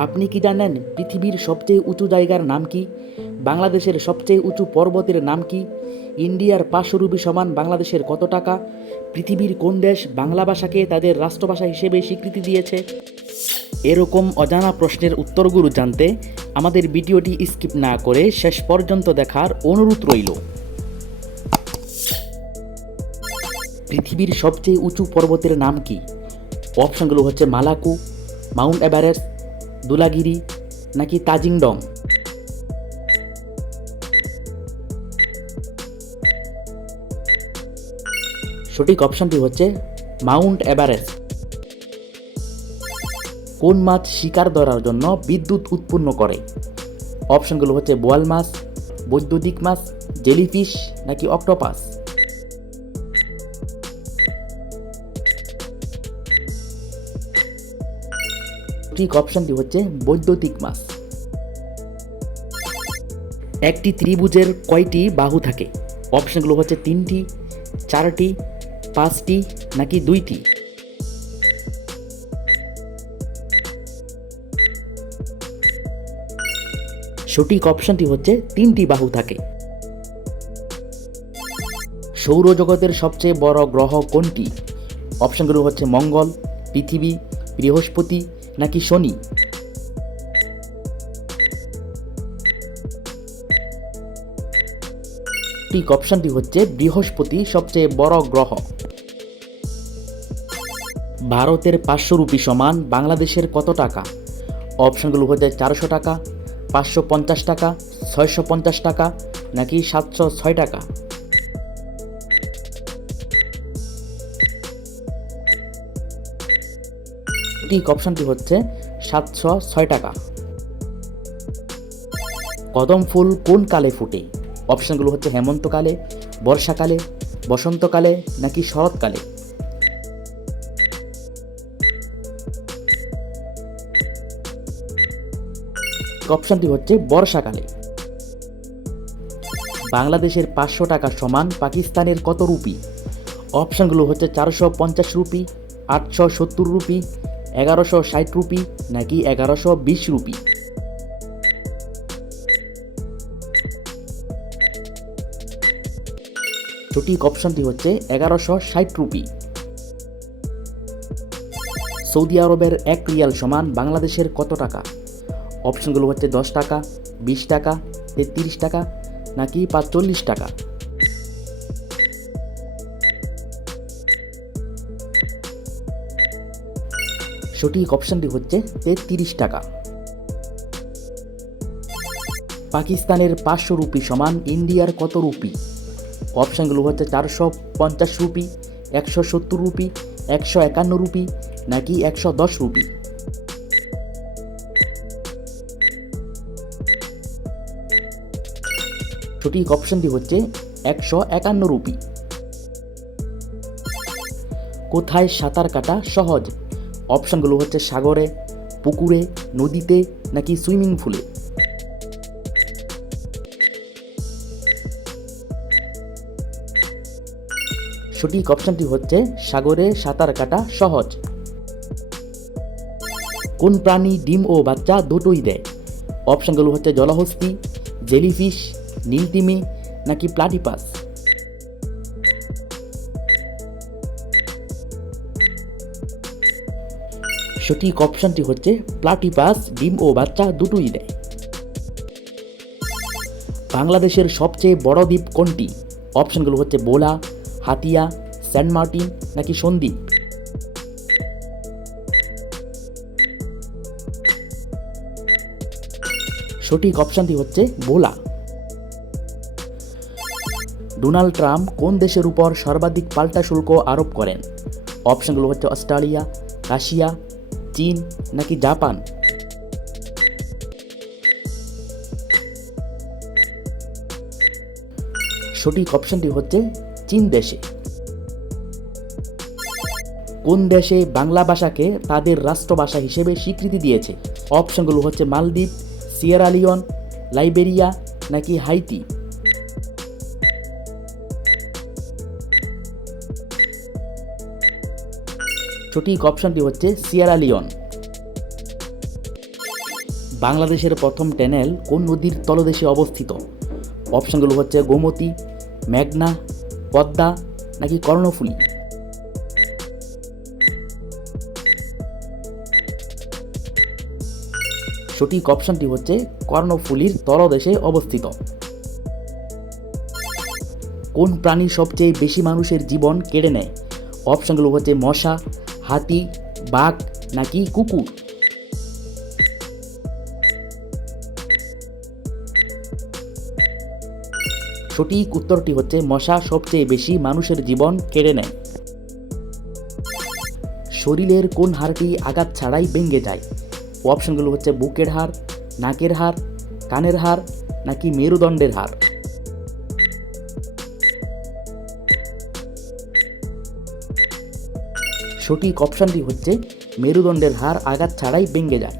আপনি কি জানেন পৃথিবীর সবচেয়ে উঁচু জায়গার নাম কি? বাংলাদেশের সবচেয়ে উঁচু পর্বতের নাম কি? ইন্ডিয়ার 500 রুপি সমান বাংলাদেশের কত টাকা? পৃথিবীর কোন দেশ বাংলা ভাষাকে তাদের রাষ্ট্রভাষা হিসেবে স্বীকৃতি দিয়েছে? এরকম অজানা প্রশ্নের উত্তরগুলো জানতে আমাদের ভিডিওটি স্কিপ না করে শেষ পর্যন্ত দেখার অনুরোধ রইল। পৃথিবীর সবচেয়ে উঁচু পর্বতের নাম কি? অপশনগুলো হচ্ছে মালাকু, মাউন্ট এভারেস্ট, দুলাগিরি নাকি তাজিংডং। সঠিক অপশনটি হচ্ছে মাউন্ট এভারেস্ট। কোন মাছ শিকার ধরার জন্য বিদ্যুৎ উৎপন্ন করে? অপশনগুলো হচ্ছে বোয়াল মাছ, বৈদ্যুতিক মাছ, জেলিফিশ নাকি অক্টোপাস। সঠিক অপশনটি হচ্ছে বৈদ্যুতিক মাছ। একটি ত্রিভুজের কয়টি বাহু থাকে? অপশনগুলো হচ্ছে 3টি, 4টি, 5টি নাকি 2টি। সঠিক অপশনটি হচ্ছে 3টি বাহু থাকে। সৌরজগতের সবচেয়ে বড় গ্রহ কোনটি? অপশনগুলো হচ্ছে মঙ্গল, পৃথিবী, বৃহস্পতি নাকি শনি। ঠিক অপশনটি হচ্ছে বৃহস্পতি সবচেয়ে বড় গ্রহ। ভারতের 500 রুপি সমান বাংলাদেশের কত টাকা? অপশনগুলো হচ্ছে 400 টাকা, 550 টাকা, 650 টাকা নাকি 706 টাকা। ঠিক অপশনটি হচ্ছে 706 টাকা। কদম ফুল কোন কালে ফোটে? অপশনগুলো হচ্ছে হেমন্তকালে, বর্ষাকালে, বসন্তকালে নাকি শরৎকালে। অপশনটি হচ্ছে বর্ষাকালে। বাংলাদেশের 500 টাকা সমান পাকিস্তানের কত রুপি? অপশনগুলো হচ্ছে 450 রুপি, 870 রুপি, 1160 রুপি নাকি 1120 রুপি। সঠিক অপশনটি হচ্ছে 1160 রুপি। সৌদি আরবের 1 রিয়াল সমান বাংলাদেশের কত টাকা? অপশনগুলো হচ্ছে 10 টাকা, 20 টাকা, 33 টাকা নাকি 45 টাকা। সঠিক অপশনটি হচ্ছে 33 টাকা। পাকিস্তানের 500 রুপি সমান ইন্ডিয়ার কত রুপি? অপশনগুলো হচ্ছে 450 রুপি, 170 রুপি, 151 রুপি নাকি 110 রুপি। সঠিক অপশনটি হচ্ছে 151 রুপি। কোথায় সাঁতার কাটা সহজ? অপশনগুলো হচ্ছে সাগরে, পুকুরে, নদীতে নাকি সুইমিং পুলে। সঠিক অপশনটি হচ্ছে সাগরে সাঁতার কাটা সহজ। কোন প্রাণী ডিম ও বাচ্চা দুটোই দেয়? অপশনগুলো হচ্ছে জলহস্তী, জেলিফিশ, নীলতিমি নাকি প্লাটিপাস। সঠিক অপশনটি হচ্ছে প্লাটিপাস ডিম ও বাচ্চা দুটোই দেয়। বাংলাদেশের সবচেয়ে বড় দ্বীপ কোনটি? অপশনগুলো হচ্ছে বোলা, হাতিয়া, সেন্ট মার্টিন নাকি সন্দ্বীপ। সঠিক অপশনটি হচ্ছে বোলা। ডোনাল্ড ট্রাম্প কোন দেশের উপর সর্বাধিক পাল্টা শুল্ক আরোপ করেন? অপশনগুলো হচ্ছে অস্ট্রেলিয়া, রাশিয়া, চীন নাকি জাপান। সঠিক অপশনটি হচ্ছে চীন দেশে। কোন দেশে বাংলা ভাষাকে তাদের রাষ্ট্রভাষা হিসেবে স্বীকৃতি দিয়েছে? অপশনগুলো হচ্ছে মালদ্বীপ, সিয়েরা লিওন, লাইবেরিয়া নাকি হাইতি। সঠিক অপশনটি হচ্ছে সিয়েরা লিওন। বাংলাদেশের প্রথম টানেল কোন নদীর তলদেশে অবস্থিত? অপশনগুলো হচ্ছে গোমতী, মেঘনা, পদ্মা নাকি কর্ণফুলী। সঠিক অপশনটি হচ্ছে কর্ণফুলীর তলদেশে অবস্থিত। কোন প্রাণী সবচেয়ে বেশি মানুষের জীবন কেড়ে নেয়? অপশনগুলো হচ্ছে মশা, হাতি, বাঘ নাকি কুকুর। সঠিক উত্তরটি হচ্ছে মশা সবচেয়ে বেশি মানুষের জীবন কেড়ে নেয়। শরীরের কোন হাড়টি আঘাত ছাড়াই ভেঙে যায়? অপশনগুলো হচ্ছে বুকের হাড়, নাকের হাড়, কানের হাড় নাকি মেরুদণ্ডের হাড়। সঠিক অপশনটি হচ্ছে মেরুদণ্ডের হাড় আঘাত ছাড়াই ভেঙে যায়।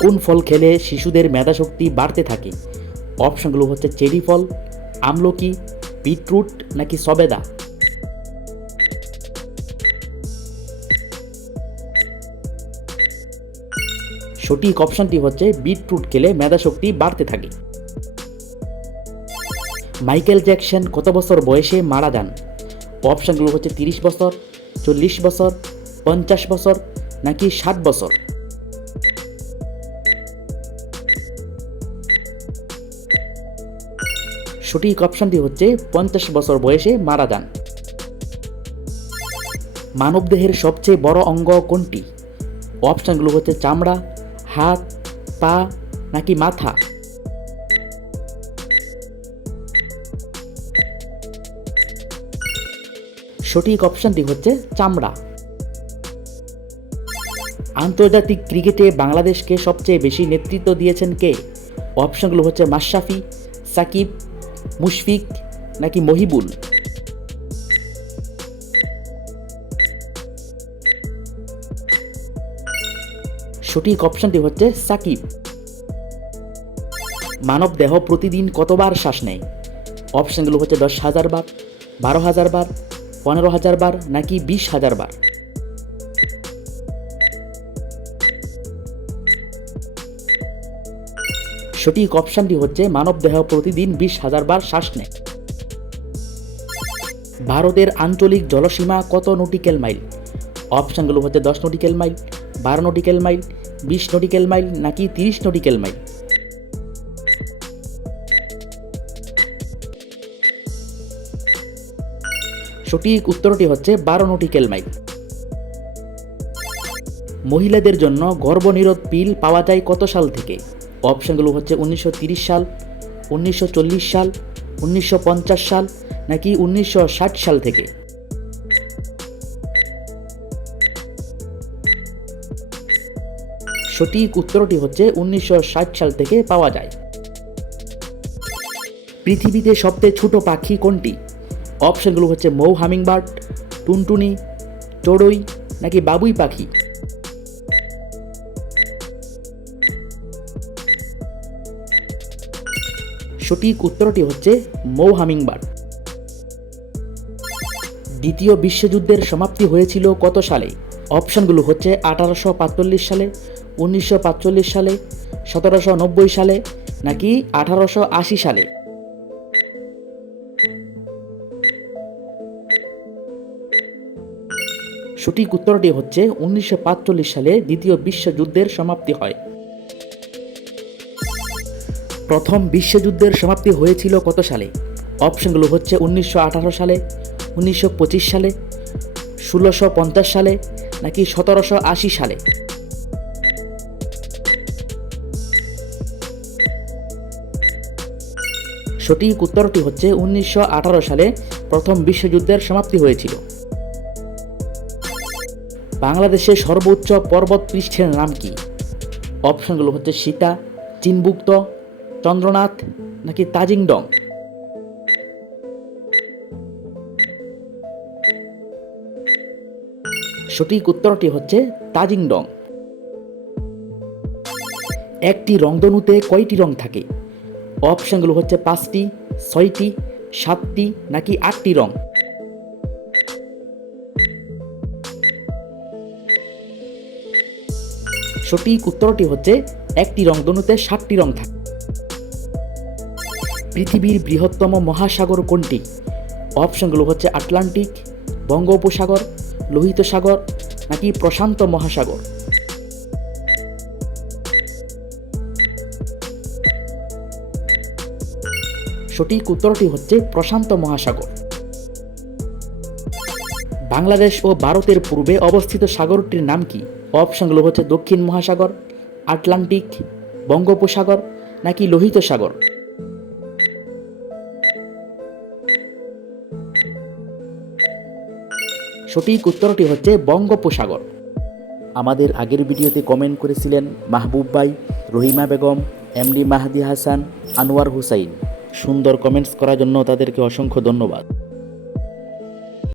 কোন ফল খেলে শিশুদের মেধাশক্তি বাড়তে থাকে? অপশনগুলো হচ্ছে চেরি ফল, আমলকি, বিটরুট নাকি সবেদা। সঠিক অপশনটি হচ্ছে বিটরুট খেলে মেধাশক্তি বাড়তে থাকে। মাইকেল জ্যাকসন কত বছর বয়সে মারা যান? অপশনগুলো হচ্ছে 30 বছর, 40 বছর, 50 বছর নাকি 60 বছর। সঠিক অপশনটি হচ্ছে 50 বছর বয়সে মারা যান। মানবদেহের সবচেয়ে বড় অঙ্গ কোনটি? অপশনগুলো হচ্ছে চামড়া, হাত, পা নাকি মাথা। সঠিক অপশনটি হচ্ছে চামড়া। আন্তর্জাতিক ক্রিকেটে বাংলাদেশকে সবচেয়ে বেশি নেতৃত্ব দিয়েছেন কে? অপশনগুলো হচ্ছে মাশরাফি, সাকিব, মুশফিক নাকি মহিবুল। সঠিক অপশনটি হচ্ছে সাকিব। মানব দেহ প্রতিদিন কতবার শ্বাস নেয়? অপশনগুলো হচ্ছে 10,000 বার, 12,000 বার, 15,000 বার নাকি 20,000 বার। সঠিক অপশনটি হচ্ছে মানব দেহ প্রতিদিন 20,000 বার শ্বাস নেয়। ভারতের আঞ্চলিক জলসীমা কত নটিক্যাল মাইল? অপশনগুলো হচ্ছে 10 nautical mile, 12 nautical mile, 20 nautical mile নাকি 30 নটিক্যাল মাইল। সঠিক উত্তরটি হচ্ছে 12 নটিক্যাল মাইল। মহিলাদের জন্য গর্ভনিরোধ পিল পাওয়া যায় কত সাল থেকে? অপশনগুলো হচ্ছে 1930 সাল, 1940 সাল, 1950 সাল নাকি 1960 সাল থেকে। সঠিক উত্তরটি হচ্ছে 1960 সাল থেকে পাওয়া যায়। পৃথিবীতে সবচেয়ে ছোট পাখি কোনটি? অপশনগুলো হচ্ছে মৌ হামিংবার্ড, টুনটুনি, চড়ুই নাকি বাবুই পাখি। সঠিক উত্তরটি হচ্ছে মৌ হামিংবার্ড। দ্বিতীয় বিশ্বযুদ্ধের সমাপ্তি হয়েছিল কত সালে? অপশনগুলো হচ্ছে 1845 সালে, 1945 সালে, 1790 সালে নাকি 1880 সালে। সঠিক উত্তরটি হচ্ছে 1945 সালে দ্বিতীয় বিশ্বযুদ্ধের সমাপ্তি হয়। প্রথম বিশ্বযুদ্ধের সমাপ্তি হয়েছিল কত সালে? অপশনগুলো হচ্ছে 1918 সালে, 1925 সালে, 1650 সালে নাকি 1780 সালে। সঠিক উত্তরটি হচ্ছে 1918 সালে প্রথম বিশ্বযুদ্ধের সমাপ্তি হয়েছিল। বাংলাদেশের সর্বোচ্চ পর্বত পৃষ্ঠের নাম কি? অপশনগুলো হচ্ছে সীতা, চিনবুক্ত, চন্দ্রনাথ নাকি তাজিংডং। সঠিক উত্তরটি হচ্ছে তাজিংডং। একটি রংধনুতে কয়টি রং থাকে? অপশনগুলো হচ্ছে 5টি, 6টি, 7টি নাকি 8টি রং। সঠিক উত্তরটি হচ্ছে একটি রংধনুতে 7টি রং থাকে। পৃথিবীর বৃহত্তম মহাসাগর কোনটি? অপশনগুলো হচ্ছে আটলান্টিক, বঙ্গোপসাগর, লোহিত সাগর নাকি প্রশান্ত মহাসাগর। সঠিক উত্তরটি হচ্ছে প্রশান্ত মহাসাগর। বাংলাদেশ ও ভারতের পূর্বে অবস্থিত সাগরটির নাম কি? অপশনগুলো হচ্ছে দক্ষিণ মহাসাগর, আটলান্টিক, বঙ্গোপসাগর নাকি লোহিত সাগর। সঠিক উত্তরটি হচ্ছে বঙ্গোপসাগর। আমাদের আগের ভিডিওতে কমেন্ট করেছিলেন মাহবুব ভাই, রহিমা বেগম, এমডি মাহদি হাসান, আনোয়ার হুসাইন। সুন্দর কমেন্টস করার জন্য তাদেরকে অসংখ্য ধন্যবাদ।